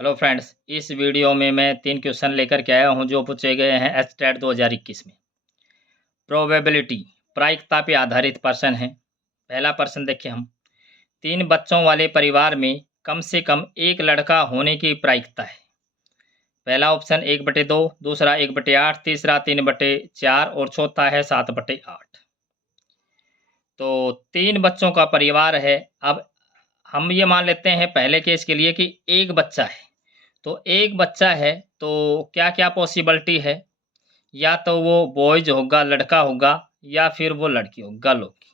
Hello friends, इस video में मैं 3 क्वेश्चन लेकर के आया हूं जो पूछे गए हैं एचटेट 2021 में। प्रोबेबिलिटी प्रायिकता पे आधारित प्रश्न है। पहला प्रश्न देखिए हम। 3 बच्चों वाले परिवार में कम से कम एक लड़का होने की प्रायिकता है। पहला ऑप्शन 1/2, दूसरा 1/8, तीसरा 3/4 और चौथा है 7/8। तो 3 बच्चों का परिवार है। अब हम ये मान लेते हैं पहले केस के लिए कि एक बच्चा है। तो एक बच्चा है तो क्या क्या पॉसिबिलिटी है? या तो वो बॉयज होगा, लड़का होगा, या फिर वो लड़की होगी, गर्ल होगी।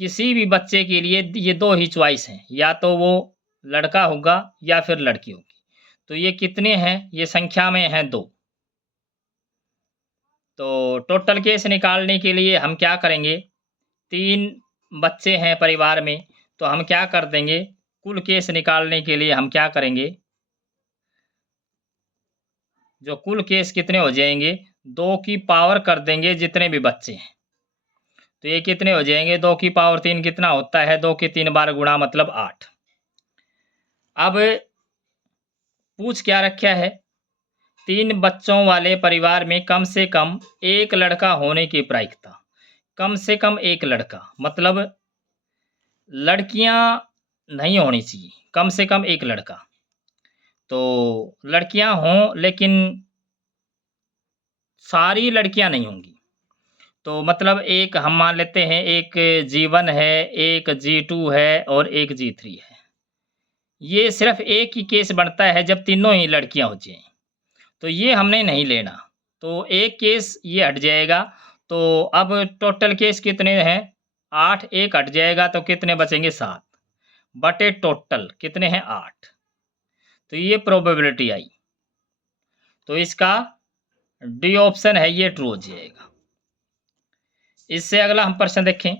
किसी भी बच्चे के लिए ये दो ही चॉइस हैं, या तो वो लड़का होगा या फिर लड़की होगी। तो ये कितने हैं? ये संख्या में हैं 2। तो टोटल केस निकालने के लिए हम क्या करेंगे? 3 बच्चे हैं परिवार में, तो हम क्या कर देंगे? कुल केस निकालने के लिए हम क्या करेंगे? जो कुल केस कितने हो जाएंगे? 2 की पावर कर देंगे जितने भी बच्चे हैं। तो ये कितने हो जाएंगे? 2 की पावर 3 कितना होता है? 2 के 3 बार गुणा मतलब 8। अब पूछ क्या रखा है? 3 बच्चों वाले परिवार में कम से कम एक लड़का होने की प्रायिकता। कम से कम एक लड़का मतलब लड़कियां नहीं होनी चाहिए, कम से कम एक लड़का। तो लड़कियां हों लेकिन सारी लड़कियां नहीं होंगी। तो मतलब एक हम मान लेते हैं, एक G1 है, एक G2 है और एक G3 है। ये सिर्फ एक ही केस बनता है जब तीनों ही लड़कियां हो जाएं। तो ये हमने नहीं लेना। तो एक केस ये हट जाएगा। तो अब टोटल केस कितने हैं? 8। एक हट जाएगा तो कितने बचेंगे? 7 बटे टोटल कितने हैं? 8। तो ये प्रोबेबिलिटी आई। तो इसका डी ऑप्शन है ये ट्रू हो जाएगा। इससे अगला हम प्रश्न देखें।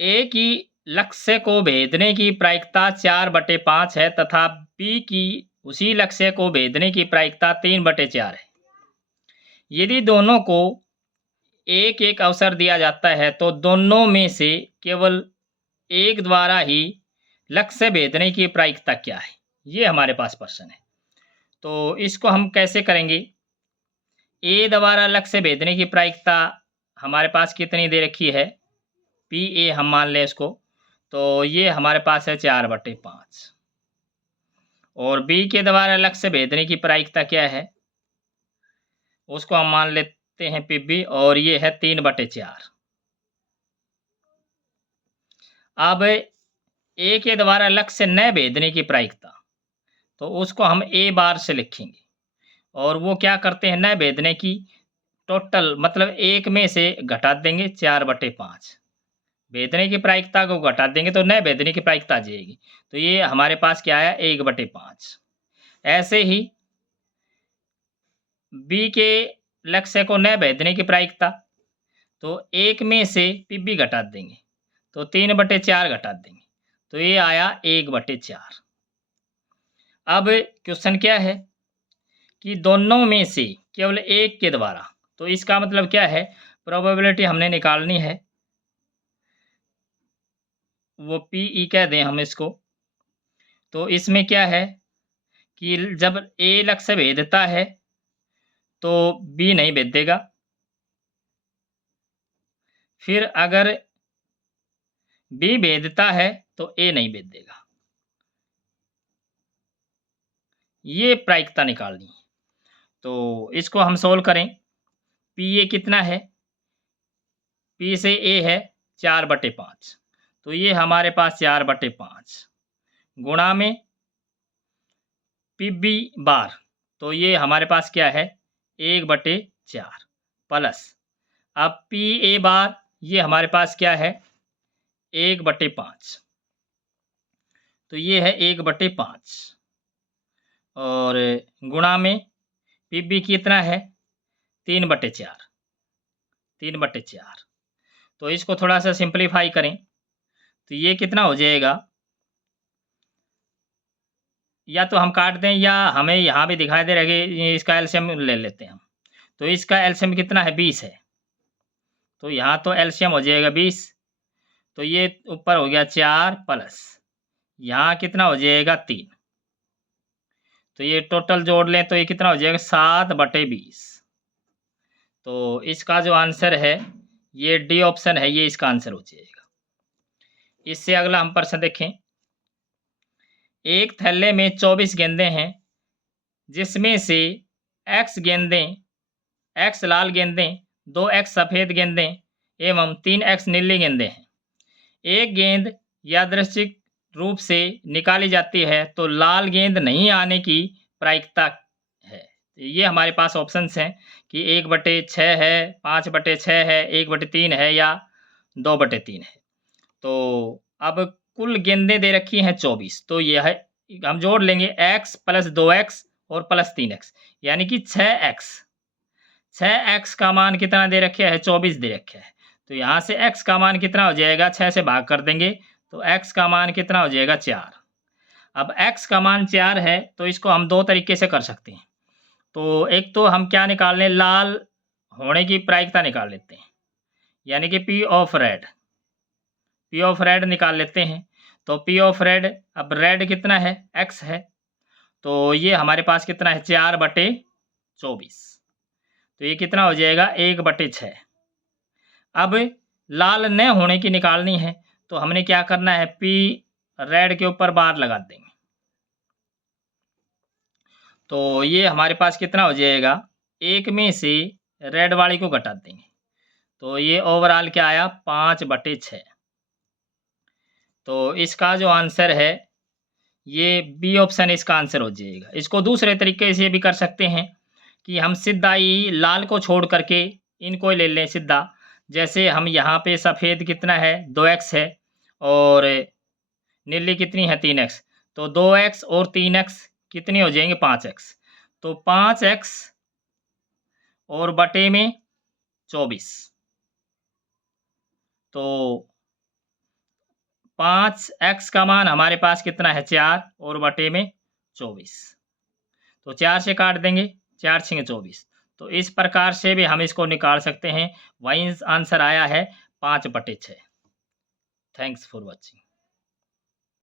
ए की लक्ष्य को भेदने की प्रायिकता 4/5 है तथा बी की उसी लक्ष्य को भेदने की प्रायिकता 3/4 है। यदि दोनों को एक एक अवसर दिया जाता है तो दोनों में से केवल एक द्वारा ही लक्ष्य भेदने की प्रायिकता क्या है? ये हमारे पास प्रश्न है। तो इसको हम कैसे करेंगे? ए द्वारा लक्ष्य भेदने की प्रायिकता हमारे पास कितनी दे रखी है? पी ए हम मान लें इसको। तो ये हमारे पास है 4/5। और बी के द्वारा लक्ष्य भेदने की प्रायिकता क्या है? उसको हम मान लेते हैं पी बी, और ये है 3/4। अब ए के द्वारा लक्ष्य न भेदने की प्रायिकता, तो उसको हम ए बार से लिखेंगे। और वो क्या करते हैं? न भेदने की टोटल मतलब एक में से घटा देंगे 4/5। भेदने की प्रायिकता को घटा देंगे तो न भेदने की प्रायिकता आ जाएगी। तो ये हमारे पास क्या आया? 1/5। ऐसे ही बी के लक्ष्य को न भेदने की प्रायिकता, तो एक में से पी बी घटा देंगे तो 3/4 घटा देंगे। तो ये आया 1/4। अब क्वेश्चन क्या है कि दोनों में से केवल एक के द्वारा, तो इसका मतलब क्या है? प्रोबेबिलिटी हमने निकालनी है। वो पी ई कह दें हम इसको। तो इसमें क्या है कि जब ए लक्ष्य भेदता है तो बी नहीं भेद देगा। फिर अगर बी भेदता है तो ए नहीं भेद देगा। ये प्रायिकता निकालनी है। तो इसको हम सोल्व करें। पी ए कितना है? पी से ए है 4/5। तो ये हमारे पास 4/5 गुणा में पी बी बार, तो ये हमारे पास क्या है? 1/4 प्लस अब पी ए बार, ये हमारे पास क्या है? 1/5। तो ये है 1/5 और गुणा में पी बी कितना है? 3/4। 3/4। तो इसको थोड़ा सा सिंप्लीफाई करें तो ये कितना हो जाएगा? या तो हम काट दें या हमें यहाँ भी दिखाई दे रहा है कि इसका एलसीएम ले लेते हैं हम। तो इसका एलसीएम कितना है? 20 है। तो यहाँ तो एलसीएम हो जाएगा 20। तो ये ऊपर हो गया 4 प्लस यहाँ कितना हो जाएगा 3। तो ये टोटल जोड़ लें तो ये कितना हो जाएगा 7/20। तो इसका जो आंसर है ये डी ऑप्शन है, ये इसका आंसर हो जाएगा। इससे अगला हम प्रश्न देखें। एक थैले में 24 गेंदें हैं जिसमें से x लाल गेंदें, 2x सफ़ेद गेंदें एवं 3x नीली गेंदें हैं। एक गेंद यादृच्छिक रूप से निकाली जाती है तो लाल गेंद नहीं आने की प्रायिकता है। ये हमारे पास ऑप्शंस हैं कि 1/6 है, 5/6 है, 1/3 है या 2/3 है। तो अब कुल गेंदें दे रखी हैं 24, तो यह है हम जोड़ लेंगे x प्लस 2x और प्लस 3x यानी कि 6x। 6x का मान कितना दे रखे है 24 दे रखे है। तो यहाँ से x का मान कितना हो जाएगा 6 से भाग कर देंगे तो x का मान कितना हो जाएगा 4। अब x का मान 4 है तो इसको हम दो तरीके से कर सकते हैं। तो एक तो हम क्या निकाल लें, लाल होने की प्रायिकता निकाल लेते हैं यानी कि P ऑफ रेड निकाल लेते हैं। तो P ऑफ रेड, अब रेड कितना है x है तो ये हमारे पास कितना है 4/24। तो ये कितना हो जाएगा 1/6। अब लाल न होने की निकालनी है तो हमने क्या करना है P रेड के ऊपर बार लगा देंगे। तो ये हमारे पास कितना हो जाएगा, एक में से रेड वाली को घटा देंगे तो ये ओवरऑल क्या आया 5/6। तो इसका जो आंसर है ये बी ऑप्शन इसका आंसर हो जाएगा। इसको दूसरे तरीके से भी कर सकते हैं कि हम सीधा ही लाल को छोड़ करके इनको ले लें सीधा। जैसे हम यहाँ पे सफ़ेद कितना है 2x है और नीली कितनी है 3x, तो 2x और 3x कितनी हो जाएंगे 5x। तो 5x और बटे में 24, तो 5x का मान हमारे पास कितना है 4 और बटे में 24। तो 4 से काट देंगे, 4 × 24। तो इस प्रकार से भी हम इसको निकाल सकते हैं। वही आंसर आया है 5/6। Thanks for watching.